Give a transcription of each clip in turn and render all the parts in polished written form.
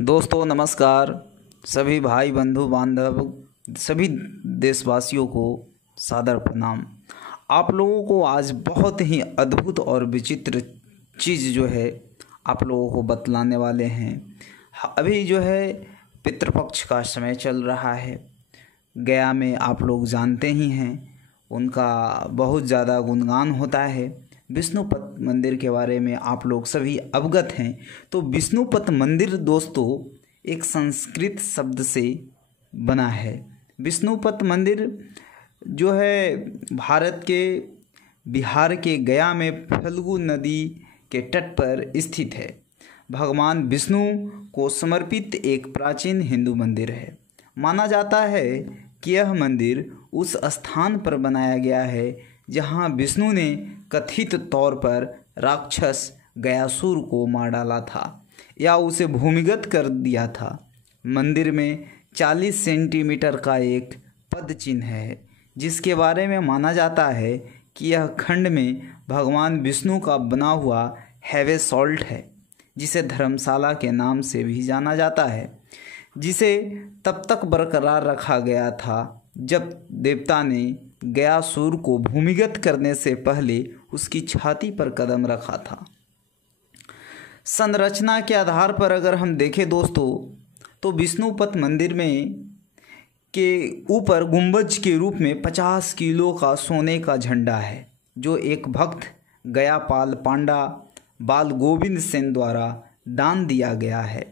दोस्तों नमस्कार। सभी भाई बंधु बांधव सभी देशवासियों को सादर प्रणाम। आप लोगों को आज बहुत ही अद्भुत और विचित्र चीज़ जो है आप लोगों को बतलाने वाले हैं। अभी जो है पितृपक्ष का समय चल रहा है। गया में आप लोग जानते ही हैं, उनका बहुत ज़्यादा गुणगान होता है। विष्णुपद मंदिर के बारे में आप लोग सभी अवगत हैं। तो विष्णुपद मंदिर दोस्तों एक संस्कृत शब्द से बना है। विष्णुपद मंदिर जो है भारत के बिहार के गया में फल्गु नदी के तट पर स्थित है। भगवान विष्णु को समर्पित एक प्राचीन हिंदू मंदिर है। माना जाता है कि यह मंदिर उस स्थान पर बनाया गया है जहां विष्णु ने कथित तौर पर राक्षस गयासुर को मार डाला था या उसे भूमिगत कर दिया था। मंदिर में 40 सेंटीमीटर का एक पद चिन्ह है, जिसके बारे में माना जाता है कि यह खंड में भगवान विष्णु का बना हुआ हैवे सॉल्ट है, जिसे धर्मशाला के नाम से भी जाना जाता है, जिसे तब तक बरकरार रखा गया था जब देवता ने गयासुर को भूमिगत करने से पहले उसकी छाती पर कदम रखा था। संरचना के आधार पर अगर हम देखें दोस्तों, तो विष्णुपद मंदिर में के ऊपर गुंबज के रूप में 50 किलो का सोने का झंडा है, जो एक भक्त गयापाल पांडा बाल गोविंद सेन द्वारा दान दिया गया है।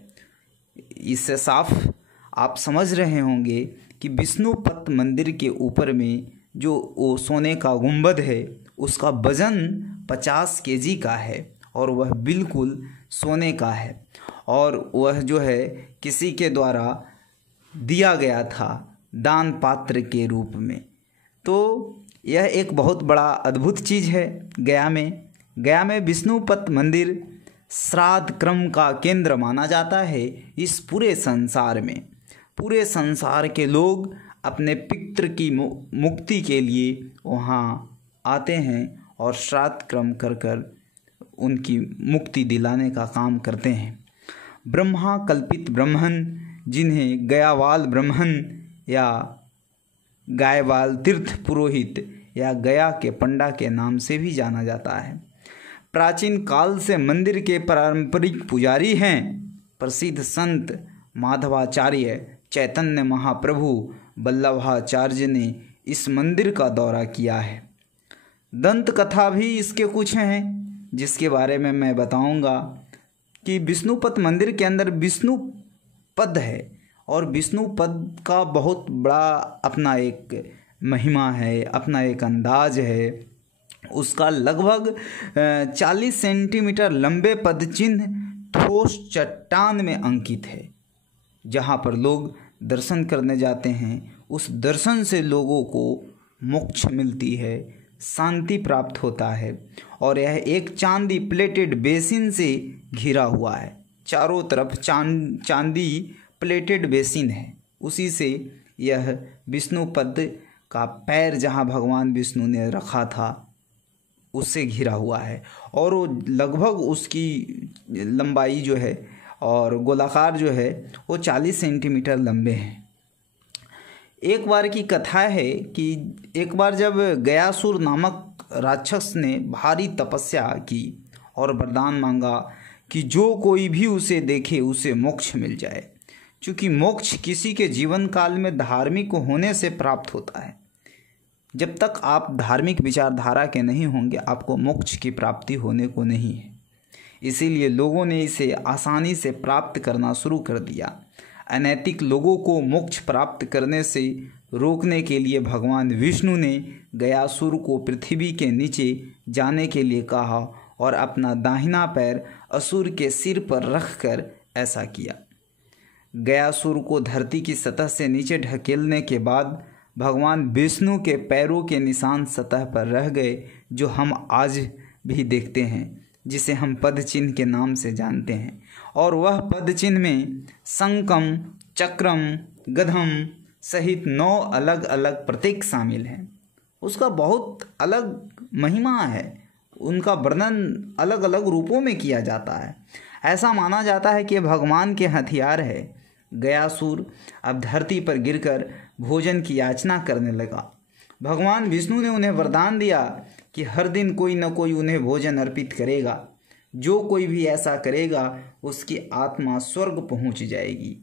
इससे साफ आप समझ रहे होंगे कि विष्णुपद मंदिर के ऊपर में जो वो सोने का गुंबद है उसका वजन 50 केजी का है और वह बिल्कुल सोने का है, और वह जो है किसी के द्वारा दिया गया था दान पात्र के रूप में। तो यह एक बहुत बड़ा अद्भुत चीज़ है। गया में विष्णुपद मंदिर श्राद्ध क्रम का केंद्र माना जाता है। इस पूरे संसार में पूरे संसार के लोग अपने पितृ की मुक्ति के लिए वहाँ आते हैं और श्राद्ध क्रम कर कर उनकी मुक्ति दिलाने का काम करते हैं। ब्रह्मा कल्पित ब्राह्मण, जिन्हें गयावाल ब्राह्मण या गायवाल तीर्थ पुरोहित या गया के पंडा के नाम से भी जाना जाता है, प्राचीन काल से मंदिर के पारंपरिक पुजारी हैं। प्रसिद्ध संत माधवाचार्य चैतन्य महाप्रभु वल्लभाचार्य ने इस मंदिर का दौरा किया है। दंत कथा भी इसके कुछ हैं, जिसके बारे में मैं बताऊंगा कि विष्णुपद मंदिर के अंदर विष्णुपद है और विष्णुपद का बहुत बड़ा अपना एक महिमा है, अपना एक अंदाज है। उसका लगभग 40 सेंटीमीटर लंबे पद चिन्ह ठोस चट्टान में अंकित है। जहाँ पर लोग दर्शन करने जाते हैं, उस दर्शन से लोगों को मोक्ष मिलती है, शांति प्राप्त होता है। और यह एक चांदी प्लेटेड बेसिन से घिरा हुआ है। चारों तरफ चांदी प्लेटेड बेसिन है। उसी से यह विष्णुपद का पैर जहाँ भगवान विष्णु ने रखा था उससे घिरा हुआ है, और वो लगभग उसकी लंबाई जो है और गोलाकार जो है वो 40 सेंटीमीटर लंबे हैं। एक बार की कथा है कि एक बार जब गयासुर नामक राक्षस ने भारी तपस्या की और वरदान मांगा कि जो कोई भी उसे देखे उसे मोक्ष मिल जाए, क्योंकि मोक्ष किसी के जीवन काल में धार्मिक होने से प्राप्त होता है। जब तक आप धार्मिक विचारधारा के नहीं होंगे, आपको मोक्ष की प्राप्ति होने को नहीं है। इसीलिए लोगों ने इसे आसानी से प्राप्त करना शुरू कर दिया। अनैतिक लोगों को मोक्ष प्राप्त करने से रोकने के लिए भगवान विष्णु ने गयासुर को पृथ्वी के नीचे जाने के लिए कहा और अपना दाहिना पैर असुर के सिर पर रखकर ऐसा किया। गयासुर को धरती की सतह से नीचे ढकेलने के बाद भगवान विष्णु के पैरों के निशान सतह पर रह गए, जो हम आज भी देखते हैं, जिसे हम पद चिन्ह के नाम से जानते हैं। और वह पद चिन्ह में शंखम, चक्रम, गधम सहित 9 अलग अलग प्रतीक शामिल हैं। उसका बहुत अलग महिमा है, उनका वर्णन अलग अलग रूपों में किया जाता है। ऐसा माना जाता है कि भगवान के हथियार है। गयासुर अब धरती पर गिरकर भोजन की याचना करने लगा। भगवान विष्णु ने उन्हें वरदान दिया कि हर दिन कोई न कोई उन्हें भोजन अर्पित करेगा। जो कोई भी ऐसा करेगा उसकी आत्मा स्वर्ग पहुंच जाएगी।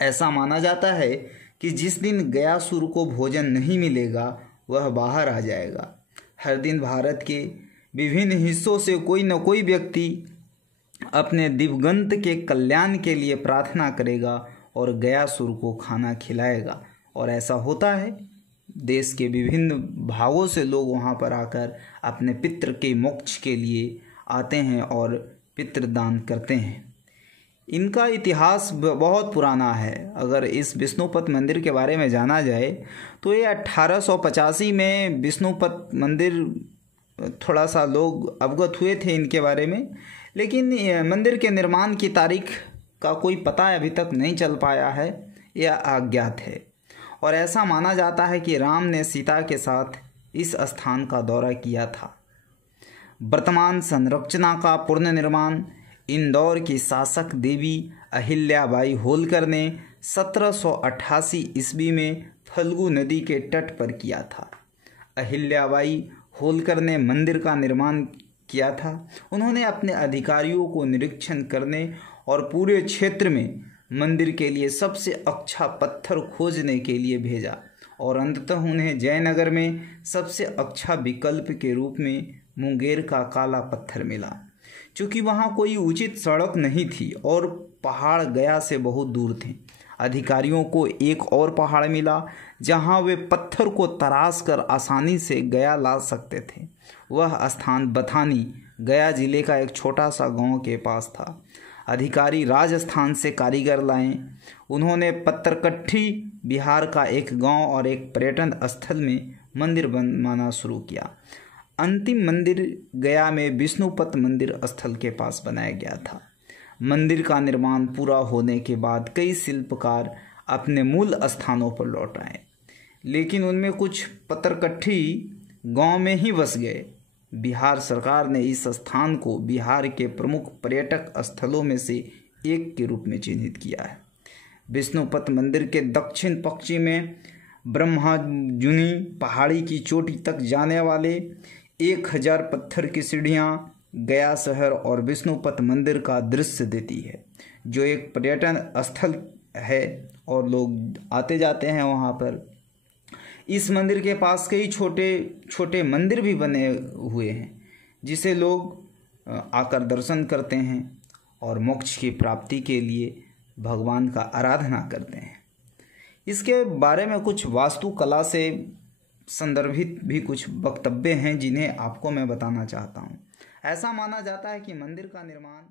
ऐसा माना जाता है कि जिस दिन गयासुर को भोजन नहीं मिलेगा वह बाहर आ जाएगा। हर दिन भारत के विभिन्न हिस्सों से कोई न कोई व्यक्ति अपने दिवंगत के कल्याण के लिए प्रार्थना करेगा और गयासुर को खाना खिलाएगा। और ऐसा होता है। देश के विभिन्न भागों से लोग वहाँ पर आकर अपने पितृ के मोक्ष के लिए आते हैं और पितृदान करते हैं। इनका इतिहास बहुत पुराना है। अगर इस विष्णुपत मंदिर के बारे में जाना जाए तो ये 1885 में विष्णुपत मंदिर, थोड़ा सा लोग अवगत हुए थे इनके बारे में, लेकिन मंदिर के निर्माण की तारीख का कोई पता अभी तक नहीं चल पाया है, यह अज्ञात है। और ऐसा माना जाता है कि राम ने सीता के साथ इस स्थान का दौरा किया था। वर्तमान संरचना का पुनर्निर्माण इंदौर की शासक देवी अहिल्याबाई होलकर ने 1788 ईस्वी में फल्गु नदी के तट पर किया था। अहिल्याबाई होलकर ने मंदिर का निर्माण किया था। उन्होंने अपने अधिकारियों को निरीक्षण करने और पूरे क्षेत्र में मंदिर के लिए सबसे अच्छा पत्थर खोजने के लिए भेजा और अंततः उन्हें जयनगर में सबसे अच्छा विकल्प के रूप में मुंगेर का काला पत्थर मिला। चूँकि वहाँ कोई उचित सड़क नहीं थी और पहाड़ गया से बहुत दूर थे, अधिकारियों को एक और पहाड़ मिला जहाँ वे पत्थर को तराश कर आसानी से गया ला सकते थे। वह स्थान बथानी, गया जिले का एक छोटा सा गांव के पास था। अधिकारी राजस्थान से कारीगर लाए। उन्होंने पत्थरकट्ठी बिहार का एक गांव और एक पर्यटन स्थल में मंदिर बनवाना शुरू किया। अंतिम मंदिर गया में विष्णुपत मंदिर स्थल के पास बनाया गया था। मंदिर का निर्माण पूरा होने के बाद कई शिल्पकार अपने मूल स्थानों पर लौट आए, लेकिन उनमें कुछ पत्थरकट्ठी गांव में ही बस गए। बिहार सरकार ने इस स्थान को बिहार के प्रमुख पर्यटक स्थलों में से एक के रूप में चिन्हित किया है। विष्णुपत मंदिर के दक्षिण पश्चिम में ब्रह्माजुनी पहाड़ी की चोटी तक जाने वाले 1000 पत्थर की सीढ़ियाँ गया शहर और विष्णुपत मंदिर का दृश्य देती है, जो एक पर्यटन स्थल है और लोग आते जाते हैं वहाँ पर। इस मंदिर के पास कई छोटे छोटे मंदिर भी बने हुए हैं जिसे लोग आकर दर्शन करते हैं और मोक्ष की प्राप्ति के लिए भगवान का आराधना करते हैं। इसके बारे में कुछ वास्तुकला से संदर्भित भी कुछ वक्तव्य हैं जिन्हें आपको मैं बताना चाहता हूँ। ऐसा माना जाता है कि मंदिर का निर्माण